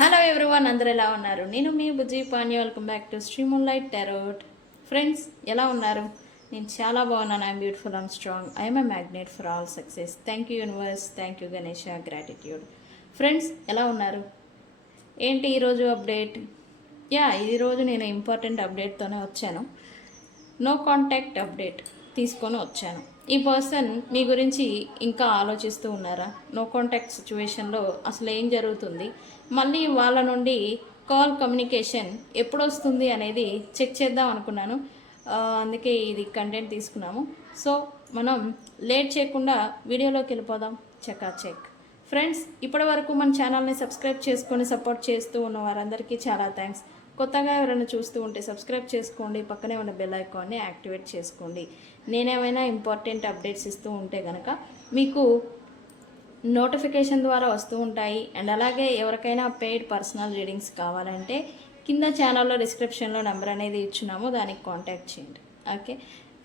Hello everyone, అందరూ ఎలా ఉన్నారు? నేను మీ Bujji Pani. Welcome back to Sri moonlight tarot. Friends, ఎలా ఉన్నారు? నేను చాలా బాగున్నాను. I'm beautiful, I'm strong, I'm a magnet for all success. Thank you universe, thank you Ganesha, gratitude. Friends, ఎలా ఉన్నారు? ఏంటి ఈరోజు అప్డేట్? ఈరోజు నేను ఇంపార్టెంట్ అప్డేట్తోనే వచ్చాను. నో కాంటాక్ట్ అప్డేట్ తీసుకొని వచ్చాను. ఈ పర్సన్ మీ గురించి ఇంకా ఆలోచిస్తూ ఉన్నారా? నో కాంటాక్ట్ సిచ్యువేషన్లో అసలు ఏం జరుగుతుంది, మళ్ళీ వాళ్ళ నుండి కాల్ కమ్యూనికేషన్ ఎప్పుడు వస్తుంది అనేది చెక్ చేద్దాం అనుకున్నాను. అందుకే ఇది కంటెంట్ తీసుకున్నాము. సో మనం లేట్ చేయకుండా వీడియోలోకి వెళ్ళిపోదాం. చెక్. ఫ్రెండ్స్, ఇప్పటి వరకు మన ఛానల్ని సబ్స్క్రైబ్ చేసుకొని సపోర్ట్ చేస్తూ ఉన్న వారందరికీ చాలా థ్యాంక్స్. కొత్తగా ఎవరైనా చూస్తూ ఉంటే సబ్స్క్రైబ్ చేసుకోండి, పక్కనే ఉన్న బెల్ ఐకాన్ని యాక్టివేట్ చేసుకోండి. నేనేమైనా ఇంపార్టెంట్ అప్డేట్స్ ఇస్తూ ఉంటే కనుక మీకు నోటిఫికేషన్ ద్వారా వస్తూ ఉంటాయి. అండ్ అలాగే ఎవరికైనా పెయిడ్ పర్సనల్ రీడింగ్స్ కావాలంటే కింద ఛానల్లో డిస్క్రిప్షన్లో నెంబర్ అనేది ఇచ్చున్నాము, దానికి కాంటాక్ట్ చేయండి. ఓకే.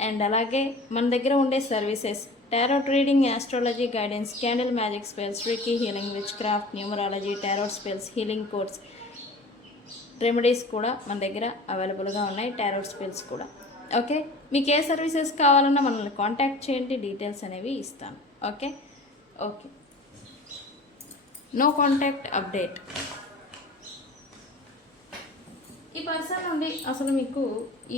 అండ్ అలాగే మన దగ్గర ఉండే services tarot reading, astrology guidance, candle magic spells, reiki healing, which craft, numerology, tarot spells, healing codes, remedies కూడా మన దగ్గర అవైలబుల్గా ఉన్నాయి. టారోట్ స్పెల్స్ కూడా. ఓకే, మీకు ఏ సర్వీసెస్ కావాలన్నా మనల్ని కాంటాక్ట్ చేయండి, డీటెయిల్స్ అనేవి ఇస్తాను. ఓకే. No contact update. ఈ పర్సన్ నుండి అసలు మీకు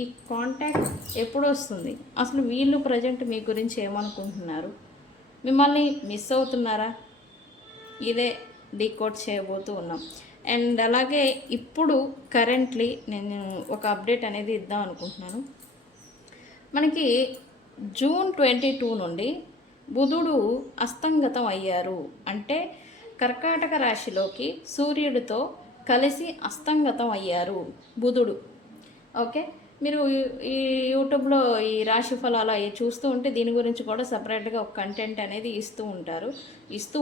ఈ కాంటాక్ట్ ఎప్పుడు వస్తుంది? అసలు వీళ్ళు ప్రజెంట్ మీ గురించి ఏమనుకుంటున్నారు? మిమ్మల్ని మిస్ అవుతున్నారా? ఇదే డీకోడ్ చేయబోతూ ఉన్నాం. అండ్ అలాగే ఇప్పుడు కరెంట్లీ నేను ఒక అప్డేట్ అనేది ఇద్దాం అనుకుంటున్నాను. మనకి జూన్ 22 నుండి బుధుడు అస్తంగతం అయ్యారు. అంటే కర్కాటక రాశిలోకి సూర్యుడితో కలిసి అస్తంగతం అయ్యారు బుధుడు. ఓకే, మీరు ఈ యూట్యూబ్లో ఈ రాశి ఫలాలు అవి చూస్తూ ఉంటే దీని గురించి కూడా సపరేట్గా ఒక కంటెంట్ అనేది ఇస్తూ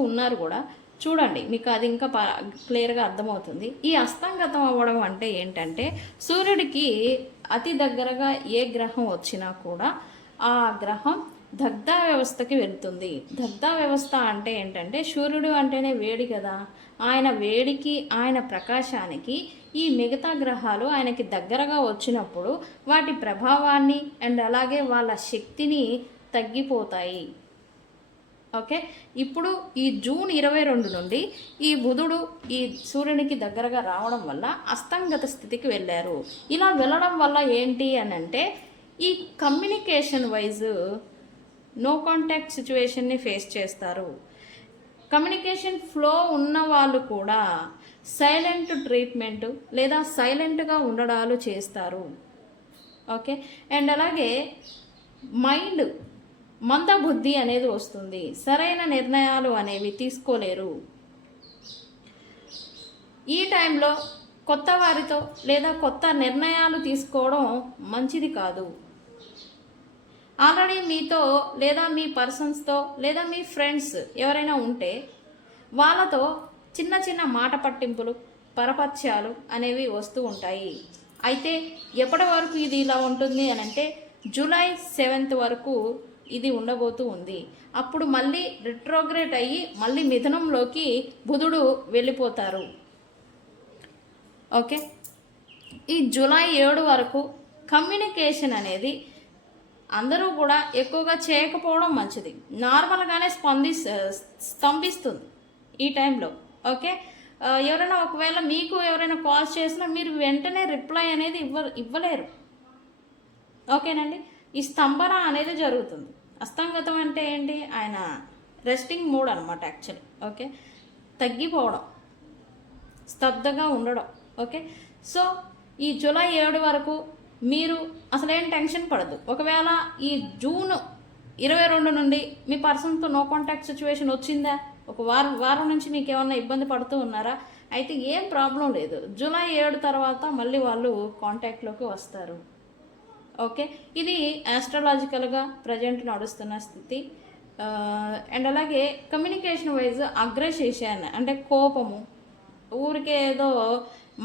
ఉన్నారు కూడా. చూడండి, మీకు అది ఇంకా క్లియర్గా అర్థమవుతుంది. ఈ అస్తంగతం అవ్వడం అంటే ఏంటంటే, సూర్యుడికి అతి దగ్గరగా ఏ గ్రహం వచ్చినా కూడా ఆ గ్రహం దగ్ధ వ్యవస్థకి వెళ్తుంది. దగ్ధ వ్యవస్థ అంటే ఏంటంటే, సూర్యుడు అంటేనే వేడి కదా, ఆయన వేడికి, ఆయన ప్రకాశానికి ఈ మిగతా గ్రహాలు ఆయనకి దగ్గరగా వచ్చినప్పుడు వాటి ప్రభావాన్ని అండ్ అలాగే వాళ్ళ శక్తిని తగ్గిపోతాయి. ఓకే, ఇప్పుడు ఈ జూన్ 22 నుండి ఈ బుధుడు ఈ సూర్యునికి దగ్గరగా రావడం వల్ల అస్తంగత స్థితికి వెళ్ళారు. ఇలా వెళ్ళడం వల్ల ఏంటి అని అంటే, ఈ కమ్యూనికేషన్ వైజ్ నో కాంటాక్ట్ సిచ్యువేషన్ని ఫేస్ చేస్తారు. కమ్యూనికేషన్ ఫ్లో ఉన్న వాళ్ళు కూడా సైలెంట్ ట్రీట్మెంట్ లేదా సైలెంట్గా ఉండడాలు చేస్తారు. ఓకే, అండ్ అలాగే మైండ్ మందబుద్ధి అనేది వస్తుంది. సరైన నిర్ణయాలు అనేవి తీసుకోలేరు. ఈ టైంలో కొత్త వారితో లేదా కొత్త నిర్ణయాలు తీసుకోవడం మంచిది కాదు. ఆల్రెడీ మీతో లేదా మీ పర్సన్స్తో లేదా మీ ఫ్రెండ్స్ ఎవరైనా ఉంటే వాళ్ళతో చిన్న చిన్న మాట పట్టింపులు, పరపత్యాలు అనేవి వస్తూ ఉంటాయి. అయితే ఎప్పటి వరకు ఇది ఇలా ఉంటుంది అని అంటే, జూలై 7 వరకు ఇది ఉండబోతూ ఉంది. అప్పుడు మళ్ళీ రిట్రోగ్రేట్ అయ్యి మళ్ళీ మిథునంలోకి బుధుడు వెళ్ళిపోతారు. ఓకే, ఈ జూలై 7 వరకు కమ్యూనికేషన్ అనేది అందరూ కూడా ఎక్కువగా చేయకపోవడం మంచిది. నార్మల్గానే స్తంభిస్తుంది ఈ టైంలో. ఓకే, ఎవరైనా ఒకవేళ మీకు ఎవరైనా కాల్స్ చేసినా మీరు వెంటనే రిప్లై అనేది ఇవ్వలేరు. ఓకేనండి, ఈ స్తంభన అనేది జరుగుతుంది. అస్తంగతం అంటే ఏంటి? ఆయన రెస్టింగ్ మూడ్ అనమాట యాక్చువల్లీ. ఓకే, తగ్గిపోవడం, స్తబ్దగా ఉండడం. ఓకే, సో ఈ జూలై 7 వరకు మీరు అసలేం టెన్షన్ పడద్దు. ఒకవేళ ఈ జూన్ 22 నుండి మీ పర్సన్తో నో కాంటాక్ట్ సిచ్యువేషన్ వచ్చిందా, ఒక వారం నుంచి మీకు ఏమన్నా ఇబ్బంది పడుతూ ఉన్నారా, అయితే ఏం ప్రాబ్లం లేదు. జూలై 7 తర్వాత మళ్ళీ వాళ్ళు కాంటాక్ట్లోకి వస్తారు. ఓకే, ఇది ఆస్ట్రాలజికల్గా ప్రజెంట్ నడుస్తున్న స్థితి. అండ్ అలాగే కమ్యూనికేషన్ వైజ్ అగ్రెషన్ అంటే కోపము, ఊరికే ఏదో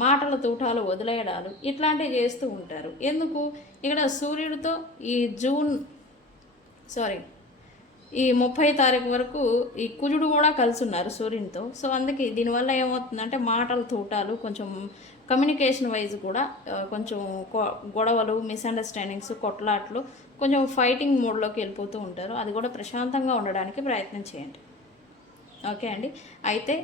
మాటల తూటాలు వదిలేయడాలు ఇట్లాంటివి చేస్తూ ఉంటారు. ఎందుకు? ఇక్కడ సూర్యుడితో ఈ ఈ 30 తారీఖు వరకు ఈ కుజుడు కూడా కలిసి ఉన్నారు సూర్యునితో. సో అందుకే దీనివల్ల ఏమవుతుందంటే మాటలు తూటాలు కొంచెం కమ్యూనికేషన్ వైజ్ కూడా కొంచెం గొడవలు, మిస్అండర్స్టాండింగ్స్, కొట్లాట్లు, కొంచెం ఫైటింగ్ మోడ్లోకి వెళ్ళిపోతూ ఉంటారు. అది కూడా ప్రశాంతంగా ఉండడానికి ప్రయత్నం చేయండి. ఓకే అండి. అయితే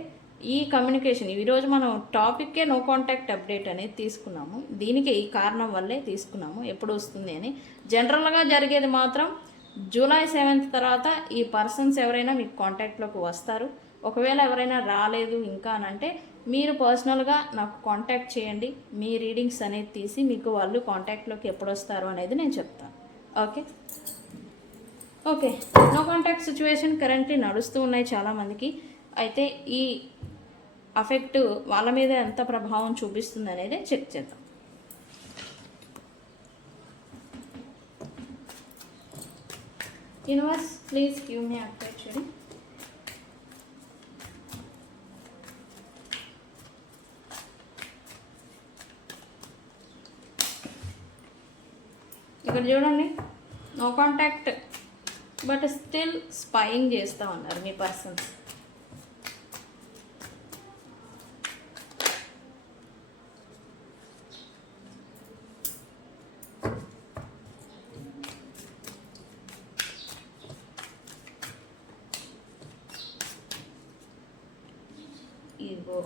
ఈ కమ్యూనికేషన్ ఈరోజు మనం టాపిక్కే నో కాంటాక్ట్ అప్డేట్ అనేది తీసుకున్నాము. దీనికి ఈ కారణం వల్లే తీసుకున్నాము, ఎప్పుడు వస్తుంది అని. జనరల్గా జరిగేది మాత్రం జూలై 7 తర్వాత ఈ పర్సన్స్ ఎవరైనా మీకు కాంటాక్ట్లోకి వస్తారు. ఒకవేళ ఎవరైనా రాలేదు ఇంకా అంటే మీరు పర్సనల్గా నాకు కాంటాక్ట్ చేయండి. మీ రీడింగ్స్ అనేది తీసి మీకు వాళ్ళు కాంటాక్ట్లోకి ఎప్పుడు వస్తారు అనేది నేను చెప్తాను. Okay okay no contact situation currently నడుస్తూ ఉన్నాయి చాలామందికి. అయితే ఈ అఫెక్ట్ వాళ్ళ మీద ఎంత ప్రభావం చూపిస్తుంది అనేది చెక్ చేద్దాం. Universe please give me update చూడండి. ఇక్కడ చూడండి, no contact but still spying చేస్తూ ఉన్నారు మీ పర్సన్స్. Ego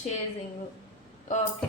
chasing. ఓకే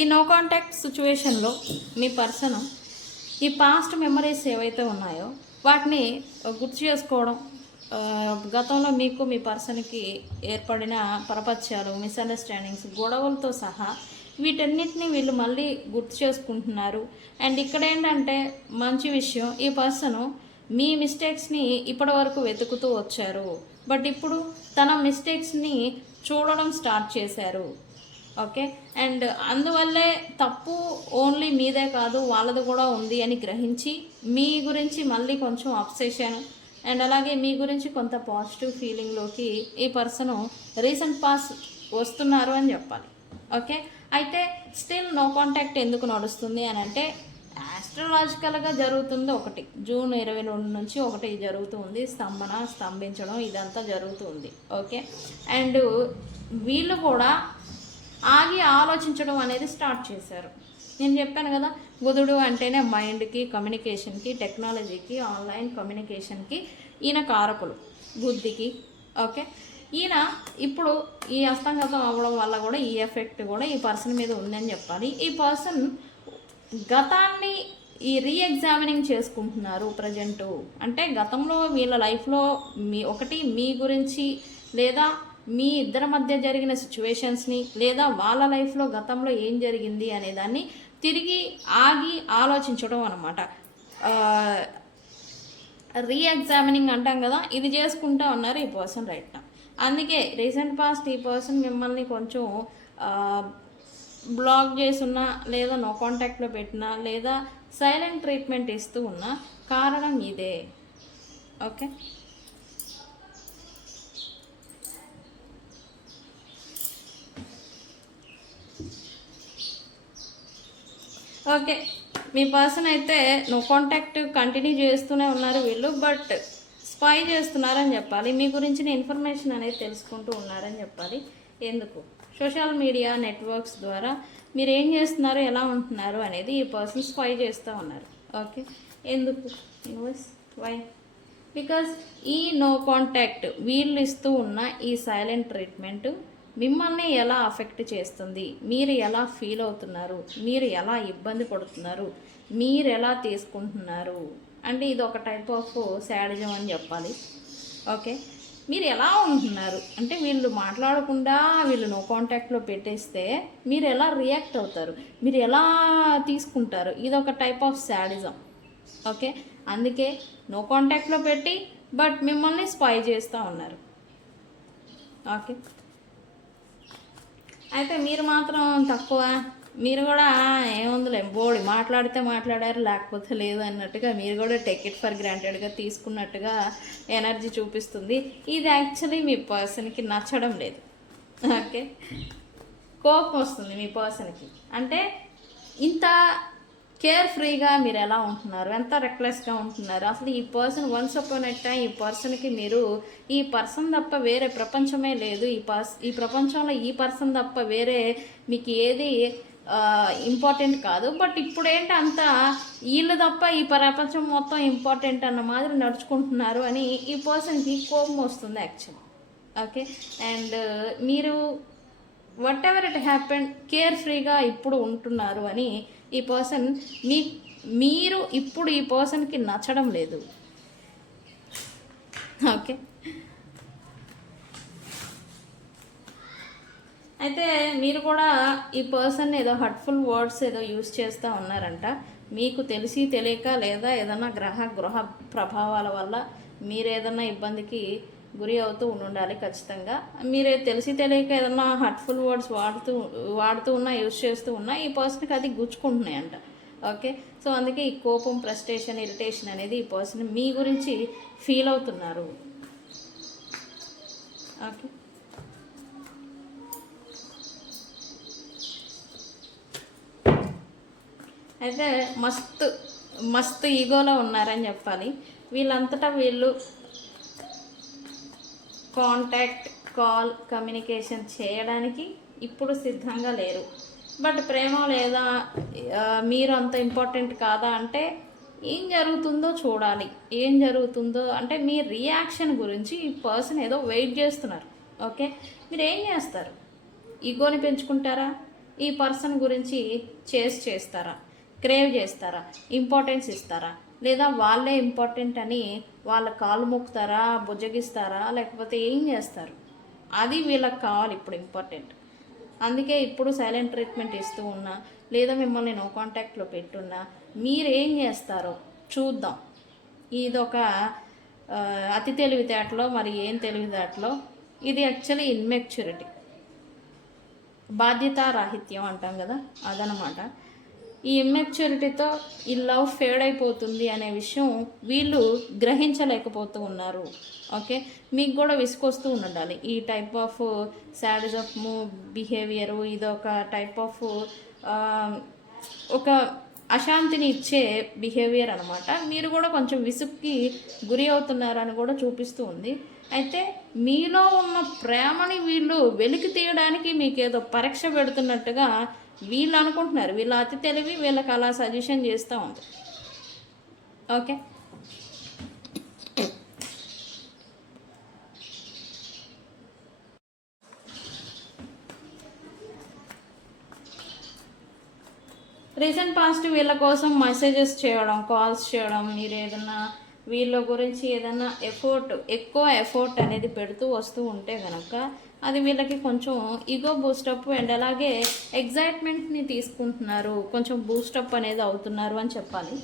ఈ నో కాంటాక్ట్ సిచ్యువేషన్లో మీ పర్సన్ ఈ పాస్ట్ మెమరీస్ ఏవైతే ఉన్నాయో వాటిని గుర్తు చేసుకోవడం, గతంలో మీకు మీ పర్సన్కి ఏర్పడిన పరపత్యాలు, మిస్అండర్స్టాండింగ్స్, గొడవలతో సహా వీటన్నిటిని వీళ్ళు మళ్ళీ గుర్తు చేసుకుంటున్నారు. అండ్ ఇక్కడ ఏంటంటే మంచి విషయం, ఈ పర్సను మీ మిస్టేక్స్ని ఇప్పటి వరకు వెతుకుతూ వచ్చారు, బట్ ఇప్పుడు తన మిస్టేక్స్ని చూడడం స్టార్ట్ చేశారు. ఓకే, అండ్ అందువల్లే తప్పు ఓన్లీ మీదే కాదు వాళ్ళది కూడా ఉంది అని గ్రహించి మీ గురించి మళ్ళీ కొంచెం అబ్సెషన్ అండ్ అలాగే మీ గురించి కొంత పాజిటివ్ ఫీలింగ్లోకి ఈ పర్సను రీసెంట్ పాస్ వస్తున్నారు అని చెప్పాలి. ఓకే, అయితే స్టిల్ నో కాంటాక్ట్ ఎందుకు నడుస్తుంది అని అంటే ఆస్ట్రాలజికల్గా జరుగుతుంది ఒకటి, జూన్ 22 నుంచి ఒకటి జరుగుతుంది, స్తంభించడం ఇదంతా జరుగుతుంది. ఓకే, అండ్ వీళ్ళు కూడా ఆగి ఆలోచించడం అనేది స్టార్ట్ చేశారు. నేను చెప్పాను కదా, బుధుడు అంటేనే మైండ్కి, కమ్యూనికేషన్కి, టెక్నాలజీకి, ఆన్లైన్ కమ్యూనికేషన్కి ఈయన కారకులు, బుద్ధికి. ఓకే, ఈయన ఇప్పుడు ఈ అస్తంగతం అవ్వడం వల్ల కూడా ఈ ఎఫెక్ట్ కూడా ఈ పర్సన్ మీద ఉందని చెప్పాలి. ఈ పర్సన్ గతాన్ని ఈ రీఎగ్జామినింగ్ చేసుకుంటున్నారు ప్రజెంటు. అంటే గతంలో వీళ్ళ లైఫ్లో మీ గురించి లేదా మీ ఇద్దరి మధ్య జరిగిన సిచ్యువేషన్స్ని లేదా వాళ్ళ లైఫ్లో గతంలో ఏం జరిగింది అనేదాన్ని తిరిగి ఆగి ఆలోచించడం అనమాట. రీఎగ్జామినింగ్ అంటాం కదా, ఇది చేసుకుంటూ ఉన్నారు ఈ పర్సన్ రైట్ నా. అందుకే రీసెంట్ పాస్ట్ ఈ పర్సన్ మిమ్మల్ని కొంచెం బ్లాక్ చేస్తున్నా లేదా నో కాంటాక్ట్లో పెట్టినా లేదా సైలెంట్ ట్రీట్మెంట్ ఇస్తూ ఉన్నా కారణం ఇదే. ఓకే, ఓకే, మీ పర్సన్ అయితే నో కాంటాక్ట్ కంటిన్యూ చేస్తూనే ఉన్నారు వీళ్ళు, బట్ స్పై చేస్తున్నారని చెప్పాలి, మీ గురించిన ఇన్ఫర్మేషన్ అనేది తెలుసుకుంటూ ఉన్నారని చెప్పాలి. ఎందుకు? సోషల్ మీడియా నెట్వర్క్స్ ద్వారా మీరు ఏం చేస్తున్నారు, ఎలా ఉంటున్నారు అనేది ఈ పర్సన్ స్పై చేస్తూ ఉన్నారు. ఓకే, ఎందుకు? Universe why? బికాజ్ ఈ నో కాంటాక్ట్ వీళ్ళు ఇస్తూ ఉన్న ఈ సైలెంట్ ట్రీట్మెంట్ మిమ్మల్ని ఎలా అఫెక్ట్ చేస్తుంది, మీరు ఎలా ఫీల్ అవుతున్నారు, మీరు ఎలా ఇబ్బంది పడుతున్నారు, మీరు ఎలా తీసుకుంటున్నారు అంటే ఇది ఒక టైప్ ఆఫ్ శాడిజం అని చెప్పాలి. ఓకే, మీరు ఎలా ఉంటున్నారు అంటే వీళ్ళు మాట్లాడకుండా వీళ్ళు నో కాంటాక్ట్లో పెట్టేస్తే మీరు ఎలా రియాక్ట్ అవుతారు, మీరు ఎలా తీసుకుంటారు, ఇది ఒక టైప్ ఆఫ్ శాడిజం. ఓకే, అందుకే నో కాంటాక్ట్లో పెట్టి బట్ మిమ్మల్ని స్పై చేస్తూ ఉన్నారు. ఓకే, అయితే మీరు మాత్రం తక్కువ, మీరు కూడా ఏముందిలే బోడి మాట్లాడితే మాట్లాడారు లేకపోతే లేదు అన్నట్టుగా మీరు కూడా టేక్ ఇట్ ఫర్ గ్రాంటెడ్గా తీసుకున్నట్టుగా ఎనర్జీ చూపిస్తుంది. ఇది యాక్చువల్లీ మీ పర్సన్కి నచ్చడం లేదు. ఓకే, కోపం వస్తుంది మీ పర్సన్కి. అంటే ఇంత కేర్ ఫ్రీగా మీరు ఎలా ఉంటున్నారు, ఎంత రెక్లెస్గా ఉంటున్నారు. అసలు ఈ person once upon a time ఈ పర్సన్కి మీరు ఈ పర్సన్ తప్ప వేరే ప్రపంచమే లేదు, ఈ ప్రపంచంలో ఈ పర్సన్ తప్ప వేరే మీకు ఏది ఇంపార్టెంట్ కాదు. బట్ ఇప్పుడు ఏంటి అంత వీళ్ళు తప్ప ఈ ప్రపంచం మొత్తం ఇంపార్టెంట్ అన్న మాదిరి నడుచుకుంటున్నారు అని ఈ పర్సన్కి కోపం వస్తుంది యాక్చువల్. ఓకే, అండ్ మీరు what ever it happen care ఫ్రీగా ఇప్పుడు ఉంటున్నారు అని ఈ పర్సన్ మీరు ఇప్పుడు ఈ పర్సన్కి నచ్చడం లేదు. ఓకే, అయితే మీరు కూడా ఈ పర్సన్ ఏదో హర్ట్ఫుల్ వర్డ్స్ ఏదో యూజ్ చేస్తూ ఉన్నారంట. మీకు తెలిసి తెలియక లేదా ఏదైనా గృహ ప్రభావాల వల్ల మీరు ఏదైనా ఇబ్బందికి గురి అవుతూ ఉండాలి. ఖచ్చితంగా మీరే తెలిసి తెలియక ఏదన్నా హర్ట్ఫుల్ వర్డ్స్ వాడుతూ ఉన్నా, యూజ్ చేస్తూ ఉన్నా ఈ పర్సన్కి అది గుచ్చుకుంటున్నాయంట. ఓకే, సో అందుకే ఈ కోపం, ఫ్రస్ట్రేషన్, ఇరిటేషన్ అనేది ఈ పర్సన్ మీ గురించి ఫీల్ అవుతున్నారు. ఓకే, అయితే మస్తు ఈగోలో ఉన్నారని చెప్పాలి. వీళ్ళంతటా వీళ్ళు కాంటాక్ట్, కాల్, కమ్యూనికేషన్ చేయడానికి ఇప్పుడు సిద్ధంగా లేరు. బట్ ప్రేమ లేదా మీరు అంత ఇంపార్టెంట్ కాదా అంటే ఏం జరుగుతుందో చూడాలి. ఏం జరుగుతుందో అంటే మీ రియాక్షన్ గురించి ఈ పర్సన్ ఏదో వెయిట్ చేస్తున్నారు. ఓకే, మీరు ఏం చేస్తారు? ఈగోని పెంచుకుంటారా? ఈ పర్సన్ గురించి చేస్తారా? క్రేవ్ చేస్తారా? ఇంపార్టెన్స్ ఇస్తారా? లేదా వాళ్ళే ఇంపార్టెంట్ అని వాళ్ళ కాలు మొక్కుతారా, బుజ్జగిస్తారా, లేకపోతే ఏం చేస్తారు? అది వీళ్ళకి కావాలి ఇప్పుడు ఇంపార్టెంట్. అందుకే ఇప్పుడు సైలెంట్ ట్రీట్మెంట్ ఇస్తూ ఉన్నా లేదా మిమ్మల్ని నో కాంటాక్ట్లో పెట్టున్నా మీరేం చేస్తారో చూద్దాం. ఇదొక అతి తెలివితేటలో మరి ఏం తెలివితేటలో ఇది యాక్చువల్లీ ఇన్మెచ్యూరిటీ, బాధ్యతారాహిత్యం అంటాం కదా, అదనమాట. ఈ ఇమ్మెచ్యూరిటీతో ఈ లవ్ ఫేడ్ అయిపోతుంది అనే విషయం వీళ్ళు గ్రహించలేకపోతూ ఉన్నారు. ఓకే, మీకు కూడా విసుకొస్తూ ఉండాలి ఈ టైప్ ఆఫ్ సాడిజం బిహేవియరు. ఇదొక టైప్ ఆఫ్ ఒక అశాంతిని ఇచ్చే బిహేవియర్ అనమాట. మీరు కూడా కొంచెం విసుక్కి గురి అవుతున్నారని కూడా చూపిస్తూ ఉంది. అయితే మీలో ఉన్న ప్రేమని వీళ్ళు వెలికి తీయడానికి మీకు ఏదో పరీక్ష పెడుతున్నట్టుగా వీళ్ళు అనుకుంటున్నారు. వీళ్ళ అతి తెలివి వీళ్ళకి అలా సజెషన్ చేస్తూ ఉంది. ఓకే, రీసెంట్ పాస్ట్ వీళ్ళ కోసం మెసేజెస్ చేయడం, కాల్స్ చేయడం, మీరు ఏదన్నా వీళ్ళ గురించి ఏదైనా ఎక్కువ ఎఫర్ట్ అనేది పెడుతూ వస్తూ ఉంటే కనుక అది వీళ్ళకి కొంచెం ఈగో బూస్టప్ అండ్ అలాగే ఎగ్జైట్మెంట్ని తీసుకుంటున్నారు, కొంచెం బూస్టప్ అనేది అవుతున్నారు అని చెప్పాలి.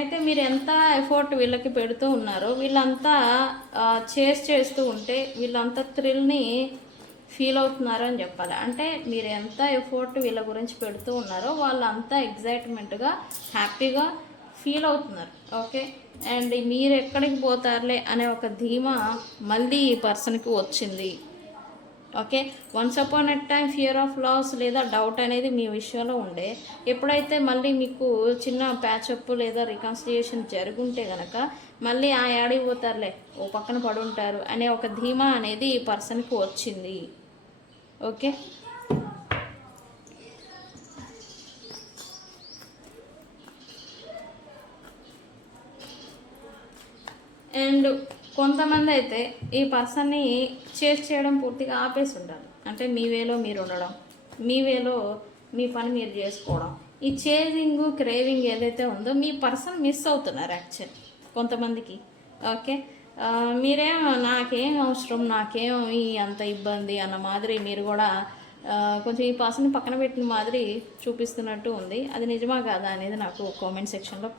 అయితే మీరు ఎంత ఎఫర్ట్ వీళ్ళకి పెడుతూ ఉన్నారో వీళ్ళంతా చేస్తూ ఉంటే వీళ్ళంతా థ్రిల్ని ఫీల్ అవుతున్నారు అని చెప్పాలి. అంటే మీరు ఎంత ఎఫర్ట్ వీళ్ళ గురించి పెడుతూ ఉన్నారో వాళ్ళంతా ఎగ్జైట్మెంట్గా హ్యాపీగా ఫీల్ అవుతున్నారు. ఓకే, అండ్ మీరు ఎక్కడికి పోతారులే అనే ఒక ధీమా మళ్ళీ ఈ పర్సన్కి వచ్చింది. Okay, once upon at time fear of loss లేదా డౌట్ అనేది మీ విషయంలో ఉండే, ఎప్పుడైతే మళ్ళీ మీకు చిన్న ప్యాచప్ లేదా రికన్సిలియేషన్ జరుగుంటే కనుక మళ్ళీ ఆ యాడికి పోతారులే, ఓ పక్కన పడుంటారు అనే ఒక ధీమా అనేది ఈ పర్సన్కి వచ్చింది. ఓకే, అండ్ కొంతమంది అయితే ఈ పర్సన్ని చేజ్ చేయడం పూర్తిగా ఆపేసి ఉండాలి. అంటే మీ వేలో మీరు ఉండడం, మీ వేలో మీ పని మీరు చేసుకోవడం. ఈ చేజింగ్ క్రేవింగ్ ఏదైతే ఉందో మీ పర్సన్ మిస్ అవుతున్నారు యాక్చువల్ కొంతమందికి. ఓకే, మీరేం నాకేం అవసరం, నాకేం ఈ అంత ఇబ్బంది అన్న మాదిరి మీరు కూడా కొంచెం ఈ పర్సన్ పక్కన పెట్టిన మాదిరి చూపిస్తున్నట్టు ఉంది. అది నిజమా కాదా అనేది నాకు కామెంట్ సెక్షన్లో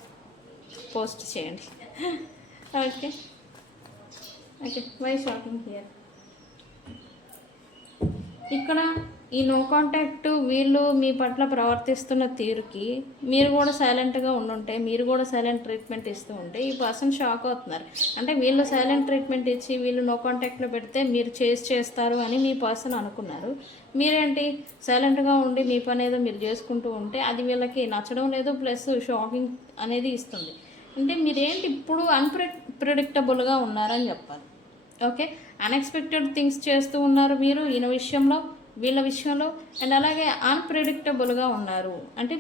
పోస్ట్ చేయండి. Okay okay, why shocking here. ఇక్కడ ఈ నో కాంటాక్ట్ వీళ్ళు మీ పట్ల ప్రవర్తిస్తున్న తీరుకి మీరు కూడా సైలెంట్గా ఉండుంటే, మీరు కూడా సైలెంట్ ట్రీట్మెంట్ ఇస్తూ ఉంటే ఈ పర్సన్ షాక్ అవుతున్నారు. అంటే వీళ్ళు సైలెంట్ ట్రీట్మెంట్ ఇచ్చి వీళ్ళు నో కాంటాక్ట్లో పెడితే మీరు చేస్తారు అని మీ పర్సన్ అనుకున్నారు. మీరేంటి సైలెంట్గా ఉండి మీ పని ఏదో మీరు చేసుకుంటూ ఉంటే అది వీళ్ళకి నచ్చడం లేదు, ప్లస్ షాకింగ్ అనేది ఇస్తుంది. అంటే మీరేంటి ఇప్పుడు అన్ప్రెడిక్టబుల్గా ఉన్నారని చెప్పాలి. ఓకే, అన్ఎక్స్పెక్టెడ్ థింగ్స్ చేస్తూ ఉన్నారు మీరు ఈయన విషయంలో, వీళ్ళ విషయంలో. అండ్ అలాగే అన్ప్రెడిక్టబుల్గా ఉన్నారు. అంటే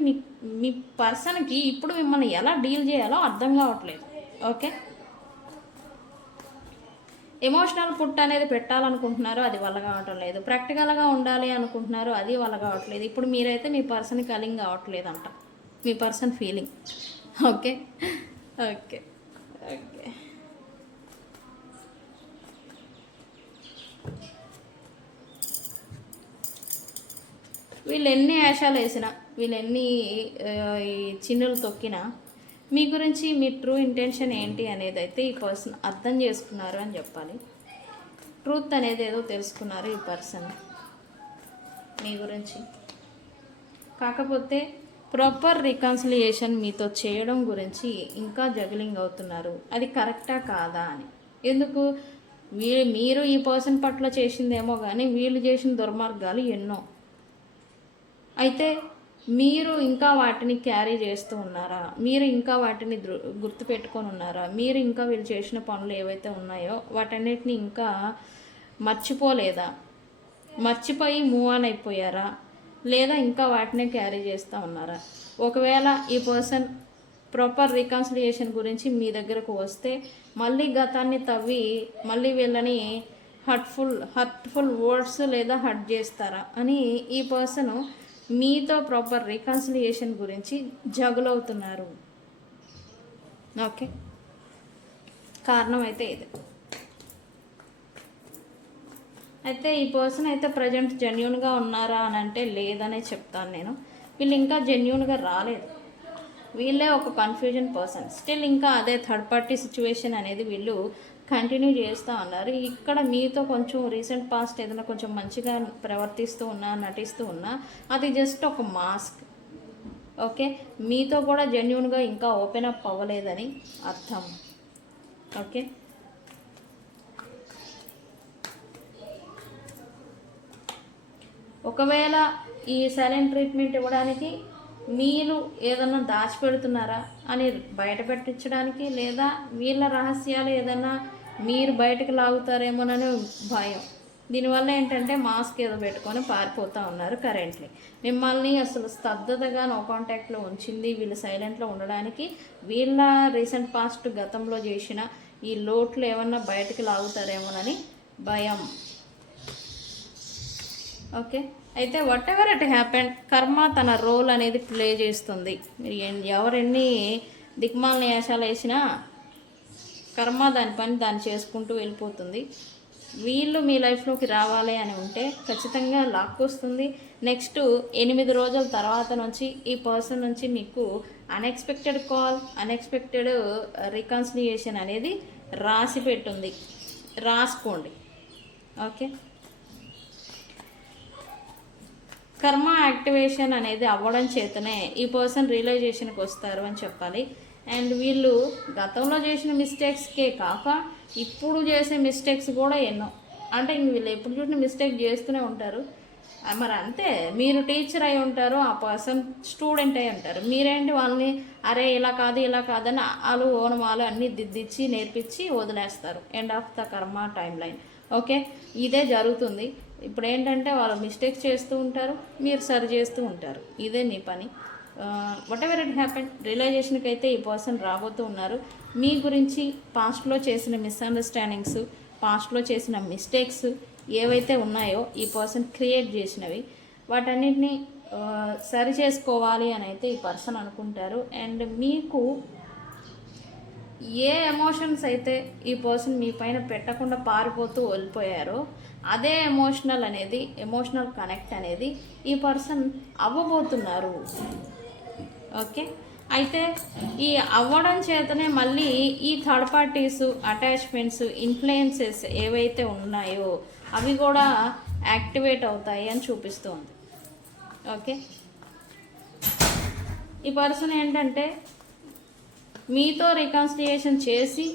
మీ పర్సన్కి ఇప్పుడు మిమ్మల్ని ఎలా డీల్ చేయాలో అర్థం కావట్లేదు. ఓకే, ఎమోషనల్ పుట్ అనేది పెట్టాలనుకుంటున్నారు, అది వల్ల కావటం లేదు. ప్రాక్టికల్గా ఉండాలి అనుకుంటున్నారు, అది వల్ల కావట్లేదు. ఇప్పుడు మీరైతే మీ పర్సన్ కలింగ్ కావట్లేదు అంట, మీ person feeling. Okay okay okay, వీళ్ళు ఎన్ని వేషాలు వేసినా, వీళ్ళు ఎన్ని ఈ చిన్నులు తొక్కినా మీ గురించి మీ ట్రూ ఇంటెన్షన్ ఏంటి అనేది అయితే ఈ పర్సన్ అర్థం చేసుకున్నారు అని చెప్పాలి. ట్రూత్ అనేది ఏదో తెలుసుకున్నారు ఈ పర్సన్ మీ గురించి. కాకపోతే ప్రాపర్ రికన్సిలియేషన్ మీతో చేయడం గురించి ఇంకా జగిలింగ్ అవుతున్నారు. అది కరెక్టా కాదా అని. ఎందుకు, మీరు ఈ పర్సన్ పట్ల చేసిందేమో కానీ వీళ్ళు చేసిన దుర్మార్గాలు ఎన్నో. అయితే మీరు ఇంకా వాటిని క్యారీ చేస్తూ ఉన్నారా, మీరు ఇంకా వాటిని గుర్తుపెట్టుకొని ఉన్నారా, మీరు ఇంకా వీళ్ళు చేసిన పనులు ఏవైతే ఉన్నాయో వాటన్నిటిని ఇంకా మర్చిపోలేదా, మర్చిపోయి మూవ్ ఆన్ అయిపోయారా, లేదా ఇంకా వాటినే క్యారీ చేస్తూ ఉన్నారా? ఒకవేళ ఈ పర్సన్ ప్రాపర్ రికన్సిలియేషన్ గురించి మీ దగ్గరకు వస్తే మళ్ళీ గతాన్ని తవ్వి మళ్ళీ వీళ్ళని హర్ట్ఫుల్ వర్డ్స్ లేదా హర్ట్ చేస్తారా అని ఈ పర్సన్ మీతో ప్రాపర్ రికన్సిలియేషన్ గురించి జగులవుతున్నారు. ఓకే, కారణం అయితే ఇది. అయితే ఈ పర్సన్ అయితే ప్రజెంట్ జెన్యూన్గా ఉన్నారా అని అంటే లేదనే చెప్తాను నేను. వీళ్ళు ఇంకా జెన్యూన్గా రాలేదు, వీళ్ళే ఒక కన్ఫ్యూజన్ పర్సన్. స్టిల్ ఇంకా అదే థర్డ్ పార్టీ సిచ్యువేషన్ అనేది వీళ్ళు కంటిన్యూ చేస్తూ ఉన్నారు. ఇక్కడ మీతో కొంచెం రీసెంట్ పాస్ట్ ఏదైనా కొంచెం మంచిగా ప్రవర్తిస్తూ ఉన్నా, నటిస్తూ ఉన్నా, అది జస్ట్ ఒక మాస్క్. ఓకే, మీతో కూడా జెన్యూన్గా ఇంకా ఓపెన్ అప్ అవ్వలేదని అర్థం. ఓకే, ఒకవేళ ఈ సైలెంట్ ట్రీట్మెంట్ ఇవ్వడానికి మీరు ఏదన్నా దాచిపెడుతున్నారా అని బయట పెట్టించడానికి, లేదా వీళ్ళ రహస్యాలు ఏదైనా మీరు బయటకు లాగుతారేమోనని భయం. దీనివల్ల ఏంటంటే మాస్క్ ఏదో పెట్టుకొని పారిపోతూ ఉన్నారు కరెంట్లీ. మిమ్మల్ని అసలు స్తబ్దతగా నో కాంటాక్ట్లో ఉంచింది వీళ్ళు సైలెంట్లో ఉండడానికి. వీళ్ళ రీసెంట్ పాస్ట్ గతంలో చేసిన ఈ లోట్లు ఏమన్నా బయటకు లాగుతారేమోనని భయం. ఓకే, అయితే వాట్ ఎవర్ ఇట్ హ్యాపెండ్, కర్మ తన రోల్ అనేది ప్లే చేస్తుంది. మీరు ఎవరెన్ని దిక్మాలని వేషాలు వేసినా కర్మ దాని పని దాన్ని చేసుకుంటూ వెళ్ళిపోతుంది. వీళ్ళు మీ లైఫ్లోకి రావాలి అని ఉంటే ఖచ్చితంగా లాక్కొస్తుంది. నెక్స్ట్ 8 రోజుల తర్వాత నుంచి ఈ పర్సన్ నుంచి మీకు అన్ఎక్స్పెక్టెడ్ కాల్, అన్ఎక్స్పెక్టెడ్ రికన్సిలియేషన్ అనేది రాసి పెట్టుంది, రాసుకోండి. ఓకే, కర్మ యాక్టివేషన్ అనేది అవ్వడం చేతనే ఈ పర్సన్ రియలైజేషన్కి వస్తారు అని చెప్పాలి. అండ్ వీళ్ళు గతంలో చేసిన మిస్టేక్స్కే కాక ఇప్పుడు చేసే మిస్టేక్స్ కూడా ఎన్నో. అంటే ఇంక వీళ్ళు ఎప్పుడు చూసినా మిస్టేక్ చేస్తూనే ఉంటారు. మరి అంతే, మీరు టీచర్ అయి ఉంటారు, ఆ పర్సన్ స్టూడెంట్ అయి ఉంటారు. మీరేంటి వాళ్ళని అరే ఇలా కాదు ఇలా కాదని వాళ్ళు ఓనమాలు అన్నీ దిద్దిచ్చి నేర్పించి వదిలేస్తారు. ఎండ్ ఆఫ్ ద కర్మ టైం లైన్. ఓకే, ఇదే జరుగుతుంది. ఇప్పుడు ఏంటంటే వాళ్ళు మిస్టేక్స్ చేస్తూ ఉంటారు, మీరు సరి చేస్తూ ఉంటారు. ఇదే మీ పని. వాట్ ఎవర్ ఇట్ హ్యాపెన్, రియలైజేషన్కి అయితే ఈ పర్సన్ రాబోతూ ఉన్నారు. మీ గురించి పాస్ట్లో చేసిన మిస్అండర్స్టాండింగ్స్, పాస్ట్లో చేసిన మిస్టేక్స్ ఏవైతే ఉన్నాయో ఈ పర్సన్ క్రియేట్ చేసినవి, వాటన్నిటిని సరి చేసుకోవాలి అని అయితే ఈ పర్సన్ అనుకుంటారు. అండ్ మీకు ఏ ఎమోషన్స్ అయితే ఈ పర్సన్ మీ పైన పెట్టకుండా పారిపోతూ వెళ్ళిపోయారో అదే ఎమోషనల్ కనెక్ట్ అనేది ఈ పర్సన్ అవ్వబోతున్నారు. ఓకే, అయితే ఈ అవ్వడం చేతనే మళ్ళీ ఈ థర్డ్ పార్టీస్ అటాచ్మెంట్స్ ఇన్ఫ్లుయెన్సెస్ ఏవైతే ఉన్నాయో అవి కూడా యాక్టివేట్ అవుతాయి అని చూపిస్తుంది. ఓకే, ఈ పర్సన్ ఏంటంటే మీతో రికన్సిలియేషన్ చేసి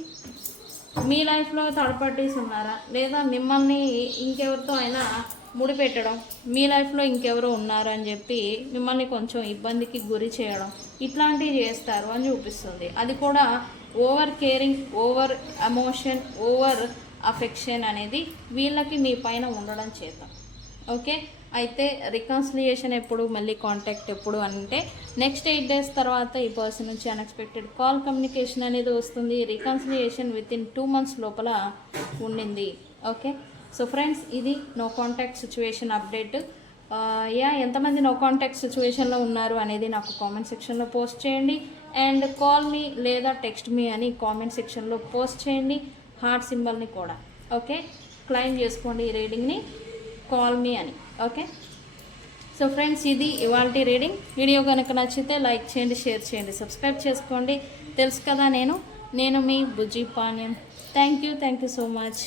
మీ లైఫ్లో థర్డ్ పార్టీస్ ఉన్నారా, లేదా మిమ్మల్ని ఇంకెవరితో అయినా ముడిపెట్టడం, మీ లైఫ్లో ఇంకెవరో ఉన్నారు అని చెప్పి మిమ్మల్ని కొంచెం ఇబ్బందికి గురి చేయడం, ఇట్లాంటివి చేస్తారు అని చూపిస్తుంది. అది కూడా over caring, over emotion, over affection అనేది వీళ్ళకి మీ పైన ఉండడం చేత. ఓకే, అయితే రికన్సిలియేషన్ ఎప్పుడు, మళ్ళీ కాంటాక్ట్ ఎప్పుడు అంటే నెక్స్ట్ 8 days తర్వాత ఈ పర్సన్ నుంచి అన్ఎక్స్పెక్టెడ్ కాల్ కమ్యూనికేషన్ అనేది వస్తుంది. రికన్సిలియేషన్ వితిన్ 2 months లోపల ఉండింది. ఓకే, సో ఫ్రెండ్స్, ఇది నో కాంటాక్ట్ సిచ్యువేషన్ అప్డేట్. ఎంతమంది నో కాంటాక్ట్ సిచ్యువేషన్లో ఉన్నారు అనేది నాకు కామెంట్ సెక్షన్లో పోస్ట్ చేయండి. అండ్ కాల్ మీ లేదా టెక్స్ట్ మీ అని కామెంట్ సెక్షన్లో పోస్ట్ చేయండి. హార్ట్ సింబల్ని కూడా ఓకే క్లైమ్ చేసుకోండి ఈ రీడింగ్ని, కాల్ మీ అని. ఓకే, సో ఫ్రెండ్స్, ఇది ఇవాల్టి రీడింగ్. వీడియో కనుక నచ్చితే లైక్ చేయండి, షేర్ చేయండి, సబ్స్క్రైబ్ చేసుకోండి. తెలుసు కదా, నేను మీ Bujji Panyam. Thank you so much.